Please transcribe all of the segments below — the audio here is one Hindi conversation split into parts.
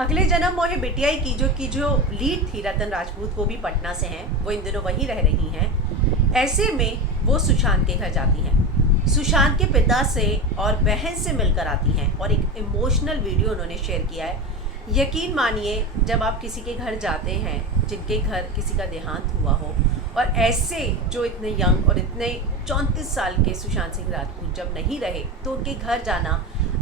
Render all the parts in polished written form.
अगले जन्म मोहे बिटियाई की जो लीड थी रतन राजपूत, वो भी पटना से हैं, वो इन दिनों वहीं रह रही हैं। ऐसे में वो सुशांत के घर जाती हैं, सुशांत के पिता से और बहन से मिलकर आती हैं और एक इमोशनल वीडियो उन्होंने शेयर किया है। यकीन मानिए, जब आप किसी के घर जाते हैं जिनके घर किसी का देहांत हुआ हो, और ऐसे जो इतने यंग और इतने 34 साल के सुशांत सिंह राजपूत जब नहीं रहे, तो उनके घर जाना,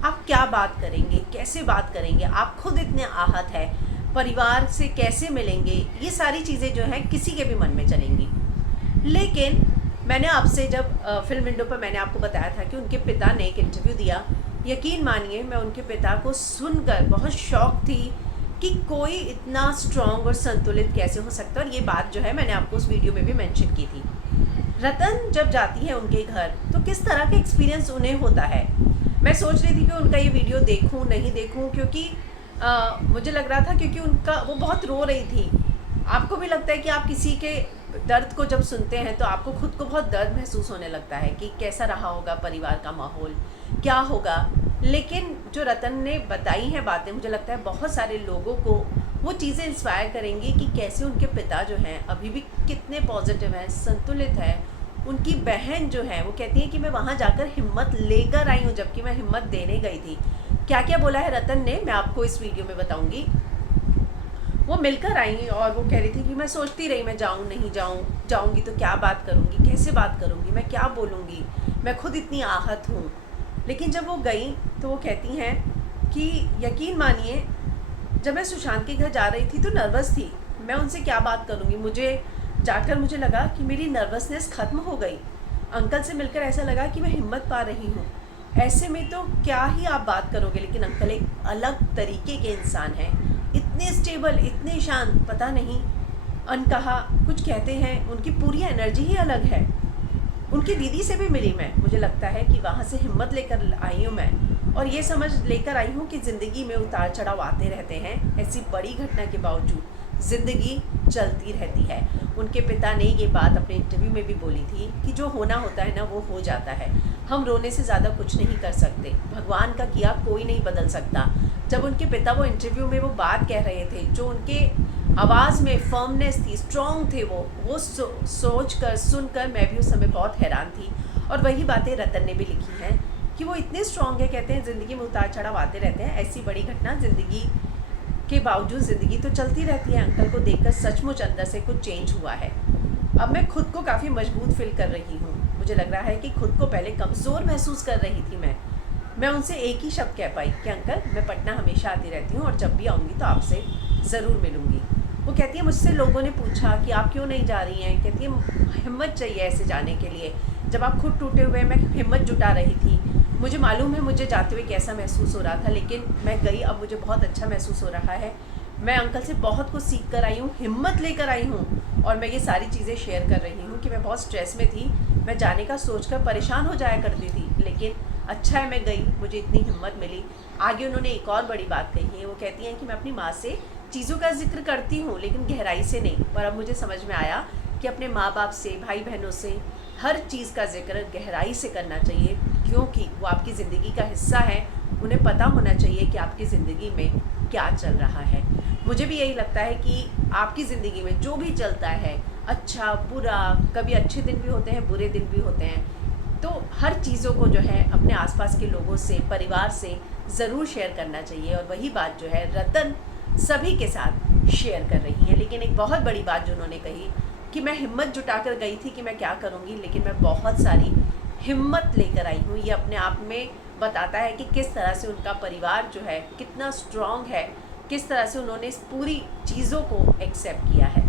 आप क्या बात करेंगे, कैसे बात करेंगे, आप खुद इतने आहत हैं, परिवार से कैसे मिलेंगे, ये सारी चीज़ें जो हैं किसी के भी मन में चलेंगी। लेकिन मैंने आपसे जब फिल्म विंडो पर मैंने आपको बताया था कि उनके पिता ने एक इंटरव्यू दिया, यकीन मानिए मैं उनके पिता को सुनकर बहुत शॉक थी कि कोई इतना स्ट्रॉन्ग और संतुलित कैसे हो सकता है। और ये बात जो है मैंने आपको उस वीडियो में भी मेंशन की थी। रतन जब जाती है उनके घर तो किस तरह का एक्सपीरियंस उन्हें होता है, मैं सोच रही थी कि उनका ये वीडियो देखूं नहीं देखूं, क्योंकि मुझे लग रहा था, क्योंकि उनका वो बहुत रो रही थी। आपको भी लगता है कि आप किसी के दर्द को जब सुनते हैं तो आपको खुद को बहुत दर्द महसूस होने लगता है कि कैसा रहा होगा परिवार का माहौल, क्या होगा। लेकिन जो रतन ने बताई हैं बातें, मुझे लगता है बहुत सारे लोगों को वो चीज़ें इंस्पायर करेंगी कि कैसे उनके पिता जो हैं अभी भी कितने पॉजिटिव हैं, संतुलित हैं। उनकी बहन जो है वो कहती है कि मैं वहाँ जाकर हिम्मत लेकर आई हूँ, जबकि मैं हिम्मत देने गई थी। क्या क्या बोला है रतन ने, मैं आपको इस वीडियो में बताऊंगी। वो मिलकर आई और वो कह रही थी कि मैं सोचती रही, मैं जाऊँ नहीं जाऊँ, जाऊँगी तो क्या बात करूँगी, कैसे बात करूँगी, मैं क्या बोलूँगी, मैं खुद इतनी आहत हूँ। लेकिन जब वो गई तो वो कहती हैं कि यकीन मानिए, जब मैं सुशांत के घर जा रही थी तो नर्वस थी, मैं उनसे क्या बात करूँगी। मुझे लगा कि मेरी नर्वसनेस ख़त्म हो गई। अंकल से मिलकर ऐसा लगा कि मैं हिम्मत पा रही हूँ। ऐसे में तो क्या ही आप बात करोगे। लेकिन अंकल एक अलग तरीके के इंसान हैं, इतने स्टेबल, इतने शांत, पता नहीं अनकहा कुछ कहते हैं, उनकी पूरी एनर्जी ही अलग है। उनकी दीदी से भी मिली मैं, मुझे लगता है कि वहाँ से हिम्मत लेकर आई हूँ मैं, और ये समझ लेकर आई हूँ कि ज़िंदगी में उतार चढ़ाव आते रहते हैं। ऐसी बड़ी घटना के बावजूद ज़िंदगी चलती रहती है। उनके पिता ने ये बात अपने इंटरव्यू में भी बोली थी कि जो होना होता है ना, वो हो जाता है, हम रोने से ज़्यादा कुछ नहीं कर सकते, भगवान का किया कोई नहीं बदल सकता। जब उनके पिता वो इंटरव्यू में वो बात कह रहे थे, जो उनके आवाज़ में फर्मनेस थी, स्ट्रॉन्ग थे, वो सोच कर सुन कर मैं भी उस समय बहुत हैरान थी। और वही बातें रतन ने भी लिखी हैं कि वो इतने स्ट्रॉन्ग है, कहते हैं ज़िंदगी में उतार चढ़ाव आते रहते हैं, ऐसी बड़ी घटना ज़िंदगी के बावजूद ज़िंदगी तो चलती रहती है। अंकल को देखकर सचमुच अंदर से कुछ चेंज हुआ है। अब मैं खुद को काफ़ी मजबूत फील कर रही हूँ। मुझे लग रहा है कि खुद को पहले कमज़ोर महसूस कर रही थी मैं उनसे एक ही शब्द कह पाई कि अंकल मैं पटना हमेशा आती रहती हूँ और जब भी आऊँगी तो आपसे ज़रूर मिलूँगी। वो कहती है मुझसे लोगों ने पूछा कि आप क्यों नहीं जा रही हैं, कहती है हिम्मत चाहिए ऐसे जाने के लिए। जब आप खुद टूटे हुए, मैं हिम्मत जुटा रही थी। मुझे मालूम है मुझे जाते हुए कैसा महसूस हो रहा था, लेकिन मैं गई, अब मुझे बहुत अच्छा महसूस हो रहा है। मैं अंकल से बहुत कुछ सीख कर आई हूँ, हिम्मत लेकर आई हूँ, और मैं ये सारी चीज़ें शेयर कर रही हूँ कि मैं बहुत स्ट्रेस में थी, मैं जाने का सोचकर परेशान हो जाया करती थी, लेकिन अच्छा है मैं गई, मुझे इतनी हिम्मत मिली। आगे उन्होंने एक और बड़ी बात कही है, वो कहती हैं कि मैं अपनी माँ से चीज़ों का जिक्र करती हूँ लेकिन गहराई से नहीं, पर अब मुझे समझ में आया कि अपने माँ बाप से, भाई बहनों से हर चीज़ का जिक्र गहराई से करना चाहिए, क्योंकि वो आपकी ज़िंदगी का हिस्सा है। उन्हें पता होना चाहिए कि आपकी ज़िंदगी में क्या चल रहा है। मुझे भी यही लगता है कि आपकी ज़िंदगी में जो भी चलता है, अच्छा बुरा, कभी अच्छे दिन भी होते हैं, बुरे दिन भी होते हैं, तो हर चीज़ों को जो है अपने आसपास के लोगों से, परिवार से ज़रूर शेयर करना चाहिए। और वही बात जो है रतन सभी के साथ शेयर कर रही है। लेकिन एक बहुत बड़ी बात जो उन्होंने कही कि मैं हिम्मत जुटाकर गई थी कि मैं क्या करूँगी, लेकिन मैं बहुत सारी हिम्मत लेकर आई हूँ। ये अपने आप में बताता है कि किस तरह से उनका परिवार जो है कितना स्ट्रॉन्ग है, किस तरह से उन्होंने इस पूरी चीज़ों को एक्सेप्ट किया है।